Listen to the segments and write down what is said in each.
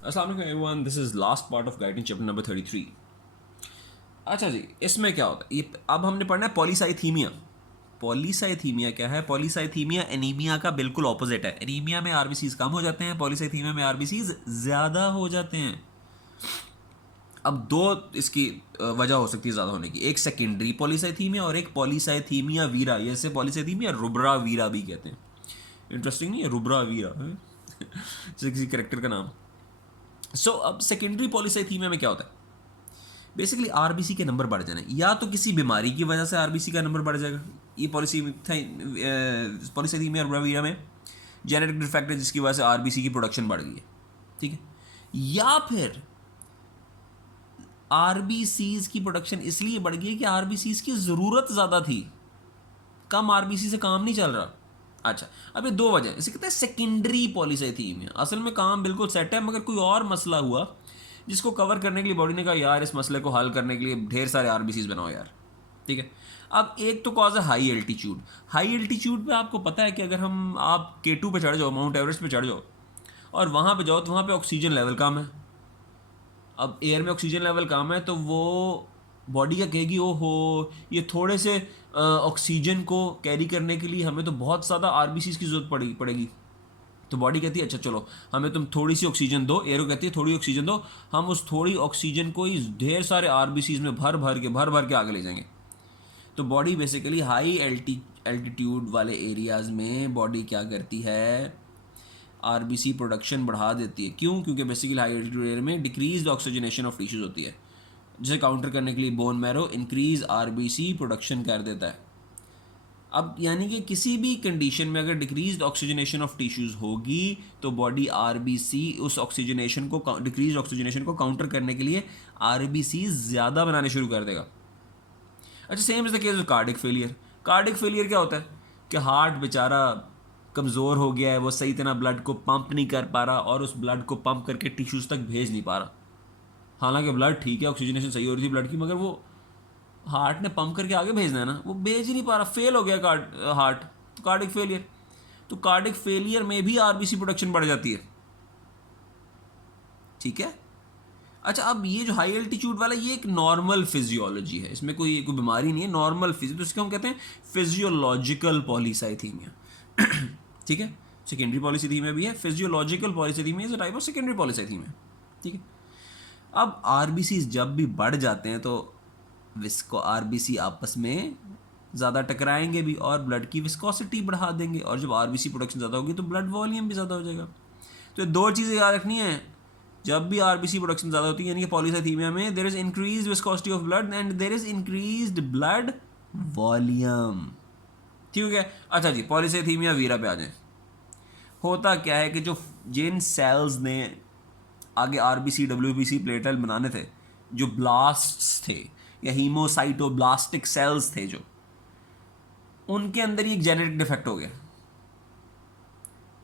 अस्सलाम वालेकुम everyone, this is last part of guiding chapter number 33। अच्छा जी, इसमें क्या होता है, ये अब हमने पढ़ना है पॉलीसाइथीमिया। पॉलीसाइथीमिया क्या है? पॉलीसाइथीमिया एनीमिया का बिल्कुल ऑपोजिट है। एनीमिया में आरबीसीज कम हो जाते हैं, पॉलीसाइथीमिया में आरबीसीज ज़्यादा हो जाते हैं। अब दो इसकी वजह हो सकती है ज़्यादा होने की, एक सेकेंडरी पॉलीसाइथीमिया और एक पॉलीसाइथीमिया वीरा। जैसे पॉलीसाइथीमिया रुब्रा वीरा भी कहते हैं। इंटरेस्टिंग नहीं है? रुब्रा वीरा जैसे किसी करेक्टर का नाम। अब सेकेंडरी पॉलीसाइथीमिया में क्या होता है? बेसिकली आरबीसी के नंबर बढ़ जाने, या तो किसी बीमारी की वजह से आरबीसी का नंबर बढ़ जाएगा। ये पॉलीसाइथीमिया रुब्रा में जेनेटिक डिफेक्ट है जिसकी वजह से आरबीसी की प्रोडक्शन बढ़ गई है, ठीक है। या फिर आरबीसीज की प्रोडक्शन इसलिए बढ़ गई है कि आरबीसीज की ज़रूरत ज़्यादा थी, कम आरबीसी से काम नहीं चल रहा। अच्छा, अब ये दो वजह, इसे कहते हैं सेकेंडरी पॉलीसाइथीमिया। असल में काम बिल्कुल सेट है, मगर कोई और मसला हुआ जिसको कवर करने के लिए बॉडी ने कहा यार इस मसले को हल करने के लिए ढेर सारे आरबीसीज बनाओ यार, ठीक है। अब एक तो कॉज है हाई एल्टीट्यूड। हाई एल्टीट्यूड पे आपको पता है कि अगर आप K2 पे चढ़ जाओ, माउंट एवरेस्ट पे चढ़ जाओ और वहाँ पे जाओ तो वहाँ पे ऑक्सीजन लेवल कम है। अब एयर में ऑक्सीजन लेवल कम है तो वो बॉडी क्या कहेगी, ओ हो ये थोड़े से ऑक्सीजन को कैरी करने के लिए हमें तो बहुत ज़्यादा आरबीसीज की जरूरत पड़ेगी। तो बॉडी कहती है अच्छा चलो हमें तुम थोड़ी सी ऑक्सीजन दो, एयर को कहती है थोड़ी ऑक्सीजन दो, हम उस थोड़ी ऑक्सीजन को इस ढेर सारे आरबीसीज में भर भर के आगे ले जाएंगे। तो बॉडी बेसिकली हाई एल्टीट्यूड वाले एरियाज़ में बॉडी क्या करती है, आरबीसी प्रोडक्शन बढ़ा देती है। क्यों? क्योंकि बेसिकली हाई एल्टीट्यूड एरिया में डिक्रीज ऑक्सीजनेशन ऑफ टिश्यूज होती है, जिसे काउंटर करने के लिए bone marrow increase RBC production कर देता है। अब यानी कि किसी भी कंडीशन में अगर डिक्रीज ऑक्सीजनेशन ऑफ टिश्यूज होगी तो बॉडी आरबीसी उस ऑक्सीजनेशन को, डिक्रीज ऑक्सीजनेशन को काउंटर करने के लिए आरबीसी ज़्यादा बनाने शुरू कर देगा। अच्छा, same is the case of cardiac failure. Cardiac failure क्या होता है कि हार्ट बेचारा कमज़ोर हो गया है, वो सही तरह ब्लड को पंप नहीं कर पा रहा और उस ब्लड को पंप करके टिश्यूज़ तक भेज नहीं पा रहा। हालांकि ब्लड ठीक है, ऑक्सीजनेशन सही हो रही थी ब्लड की, मगर वो हार्ट ने पंप करके आगे भेजना है ना, वो भेज ही नहीं पा रहा, फेल हो गया हार्ट, तो कार्डिक फेलियर। तो कार्डिक फेलियर में भी आरबीसी प्रोडक्शन बढ़ जाती है, ठीक है। अच्छा, अब ये जो हाई एल्टीट्यूड वाला ये एक नॉर्मल फिजियोलॉजी है, इसमें कोई बीमारी नहीं है, नॉर्मल फिजियो, तो इसको हम कहते हैं फिजियोलॉजिकल पॉलीसाइथीमिया ठीक है। सेकेंडरी पॉलीसाइथीमिया भी है, physiological polycythaemia is a type of secondary polycythaemia, ठीक है। अब आरबीसी जब भी बढ़ जाते हैं तो विस्को आरबीसी आपस में ज़्यादा टकराएंगे भी और ब्लड की विस्कोसिटी बढ़ा देंगे, और जब आरबीसी प्रोडक्शन ज़्यादा होगी तो ब्लड वॉल्यूम भी ज़्यादा हो जाएगा। तो दो चीज़ें याद रखनी है, जब भी आरबीसी प्रोडक्शन ज़्यादा होती है यानी कि पॉलीसाइथीमिया में there is increase viscosity of blood and there is increased blood volume, ठीक है। अच्छा जी, पॉलीसाइथीमिया वीरा पे आ जाए। होता क्या है कि जो जिन सेल्स ने आगे आरबीसी डब्ल्यूबीसी प्लेटलेट बनाने थे, जो ब्लास्ट्स थे या हीमोसाइटोब्लास्टिक सेल्स थे, जो उनके अंदर ही एक जेनेटिक डिफेक्ट हो गया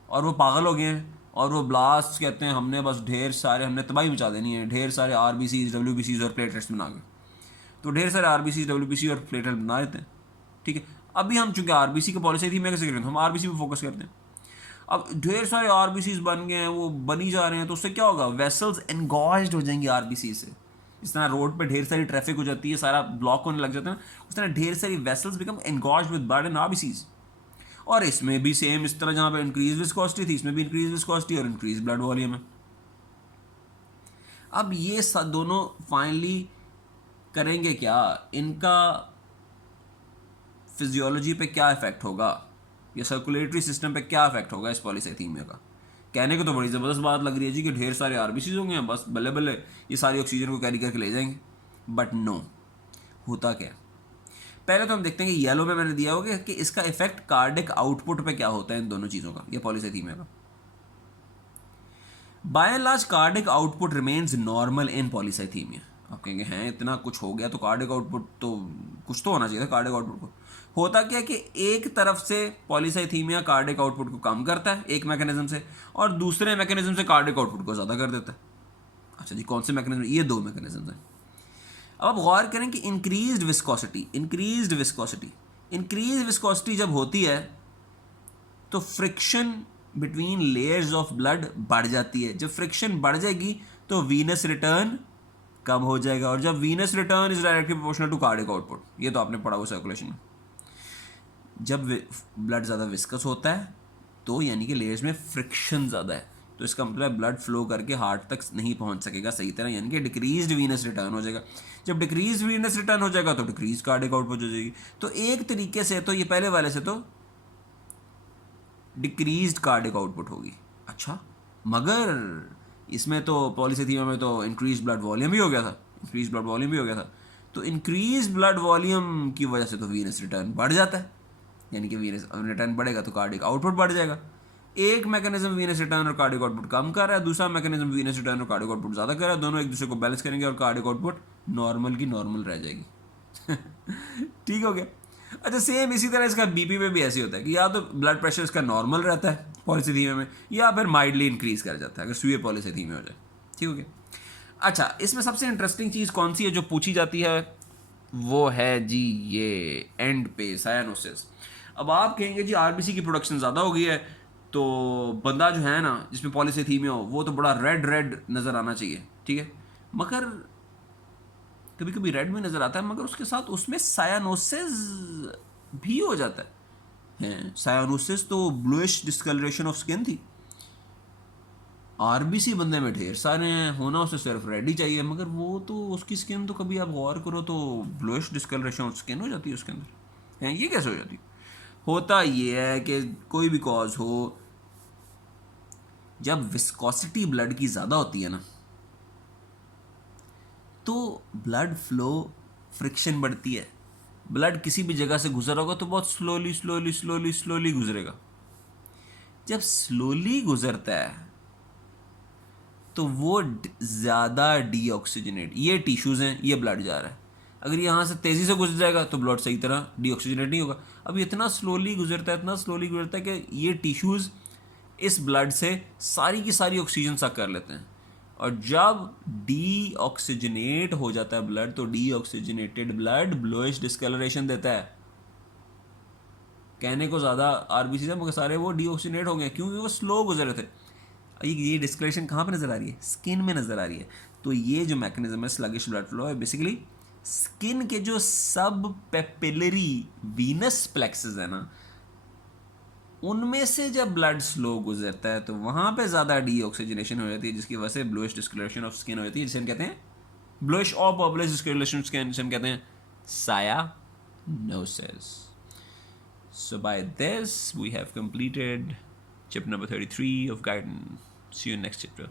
और वो पागल हो गए हैं, और वो ब्लास्ट कहते हैं हमने बस हमने तबाही मचा देनी है, ढेर सारे आरबीसीज डब्ल्यूबीसीज और प्लेटलेट्स बना के। तो ढेर सारे आरबीसीज डब्ल्यूबीसी और प्लेटलेट बना देते हैं, ठीक है। अभी हम चूंकि आरबीसी की पॉलिसी थी, मैं कैसे करें, हम आरबीसी पे फोकस करते हैं। अब ढेर सारे आरबीसीज बन गए हैं, वो बनी जा रहे हैं, तो उससे क्या होगा, वेसल्स एनगॉज्ड हो जाएंगी आरबीसी से। इस तरह रोड पे ढेर सारी ट्रैफिक हो जाती है, सारा ब्लॉक होने लग जाता है, उस तरह ढेर सारी vessels become engorged with blood and RBCs. और इसमें भी सेम इस तरह, जहाँ पे इंक्रीज विस्कोसिटी थी इसमें भी इंक्रीज विस्कोसिटी और इंक्रीज ब्लड वॉल्यूम है। अब ये दोनों फाइनली करेंगे क्या, इनका फिजियोलॉजी पे क्या इफेक्ट होगा, या सर्कुलेटरी सिस्टम पे क्या इफेक्ट होगा इस पॉलीसाइथीमिया का। कहने को तो बड़ी ज़बरदस्त बात लग रही है जी कि ढेर सारे आरबीसीज होंगे हैं, बस बल्ले बल्ले ये सारी ऑक्सीजन को कैरी करके ले जाएंगे, बट नो, होता क्या। पहले तो हम देखते हैं कि येलो में मैंने दिया होगा कि इसका इफेक्ट कार्डिक आउटपुट पे क्या होता है इन दोनों चीज़ों का, ये पॉलीसाइथीमिया का। By and large cardiac output remains normal in polycythemia. आप कहेंगे हैं इतना कुछ हो गया तो कार्डिक आउटपुट तो कुछ तो होना चाहिए था कार्डिक आउटपुट को। होता क्या कि एक तरफ से पॉलीसाइथीमिया कार्डिक आउटपुट को कम करता है एक मैकेनिज्म से, और दूसरे मैकेनिज्म से कार्डिक आउटपुट को ज़्यादा कर देता है। अच्छा जी, कौन से मैकेनिज्म, ये दो मैकेनिज्म हैं। अब आप गौर करें कि इंक्रीज्ड विस्कोसिटी जब होती है तो friction between layers of blood बढ़ जाती है। जब फ्रिक्शन बढ़ जाएगी तो वीनस रिटर्न कम हो जाएगा, और जब venous return is directly proportional to cardiac output, ये तो आपने पढ़ा हुआ सर्कुलेशन में। जब ब्लड ज़्यादा विस्कस होता है तो यानी कि लेयर्स में फ्रिक्शन ज़्यादा है, तो इसका मतलब ब्लड फ्लो करके हार्ट तक नहीं पहुंच सकेगा सही तरह, यानी कि डिक्रीज्ड वीनस रिटर्न हो जाएगा। जब डिक्रीज्ड वीनस रिटर्न हो जाएगा तो डिक्रीज कार्डियक आउटपुट हो जाएगी। तो एक तरीके से तो ये पहले वाले से तो डिक्रीज्ड कार्डियक आउटपुट होगी। अच्छा, मगर इसमें तो पॉलीसाइथीमिया में तो इंक्रीज ब्लड वॉल्यूम भी हो गया था, इंक्रीज ब्लड वॉल्यूम भी हो गया था। तो इंक्रीज ब्लड वॉल्यूम की वजह से तो वीनस रिटर्न बढ़ जाता है, यानी कि वीनस रिटर्न बढ़ेगा तो कार्डियक आउटपुट बढ़ जाएगा। एक मैकेनिज्म वीनस रिटर्न और कार्डियक आउटपुट कम कर रहा है, दूसरा मैकेनिज्म वीनस रिटर्न और कार्डियक आउटपुट ज़्यादा कर रहा है, दोनों एक दूसरे को बैलेंस करेंगे और कार्डियक आउटपुट नॉर्मल की नॉर्मल रह जाएगी। ठीक हो गया। अच्छा, सेम इसी तरह इसका बीपी में भी ऐसे होता है कि या तो ब्लड प्रेशर इसका नॉर्मल रहता है पॉलीसाइथीमिया में, या फिर माइल्डली इंक्रीज कर जाता है अगर सुए पॉलीसाइथीमिया हो जाए। ठीक हो गया। अच्छा, इसमें सबसे इंटरेस्टिंग चीज़ कौन सी है जो पूछी जाती है, वो है जी ये एंड पे सायानोसिस। अब आप कहेंगे जी आरबीसी की प्रोडक्शन ज़्यादा हो गई है तो बंदा जो है ना जिसमें पॉलीसाइथीमिया हो वो तो बड़ा रेड रेड नज़र आना चाहिए। ठीक है, मगर कभी कभी रेड में नज़र आता है, मगर उसके साथ उसमें सायानोसिस भी हो जाता है। सायानोसिस तो ब्लूइश डिस्कलरेशन ऑफ स्किन थी। आरबीसी बंदे में ढेर सारे हैं, होना उसे सिर्फ रेड ही चाहिए, मगर वो तो उसकी स्किन तो कभी आप गौर करो तो ब्लूइश डिस्कलरेशन ऑफ स्किन हो जाती है उसके अंदर। हैं, ये कैसे हो जाती है? होता ये है कि कोई भी कॉज हो, जब विस्कोसिटी ब्लड की ज़्यादा होती है ना तो ब्लड फ्लो, फ्रिक्शन बढ़ती है। ब्लड किसी भी जगह से गुजर होगा तो बहुत स्लोली स्लोली स्लोली स्लोली गुजरेगा। जब स्लोली गुजरता है तो वो ज़्यादा डीऑक्सीजनेट, ये टिश्यूज़ हैं, ये ब्लड जा रहा है। अगर यहाँ से तेज़ी से गुजर जाएगा तो ब्लड सही तरह डीऑक्सीजनेट नहीं होगा। अब इतना स्लोली गुजरता है, इतना स्लोली गुजरता है कि ये टिश्यूज़ इस ब्लड से सारी की सारी ऑक्सीजन सक कर लेते हैं, और जब डीऑक्सीजनेट हो जाता है ब्लड तो डीऑक्सीजनेटेड ब्लड ब्लूइश डिस्कलरेशन देता है। कहने को ज़्यादा आरबीसी से मगर सारे वो डीऑक्सीजनेट हो गए क्योंकि वो स्लो गुजर रहे थे। ये डिस्कलरेशन कहाँ पे नज़र आ रही है? स्किन में नज़र आ रही है। तो ये जो मैकेनिज्म है स्लगिश ब्लड फ्लो है, बेसिकली स्किन के जो सब पेपिलरी वीनस प्लेक्सेस है ना, उनमें से जब ब्लड स्लो गुजरता है तो वहाँ पे ज़्यादा डीऑक्सीजनेशन हो जाती है, जिसकी वजह से ब्लूइश डिस्कलरेशन ऑफ स्किन हो जाती है, जिसे हम कहते हैं ब्लूइश और पर्पलिश डिस्कलरेशन ऑफ स्किन, जिसे हम कहते हैं सायानोसिस. So by this we have completed chapter number 33 of guidance. See you in next chapter.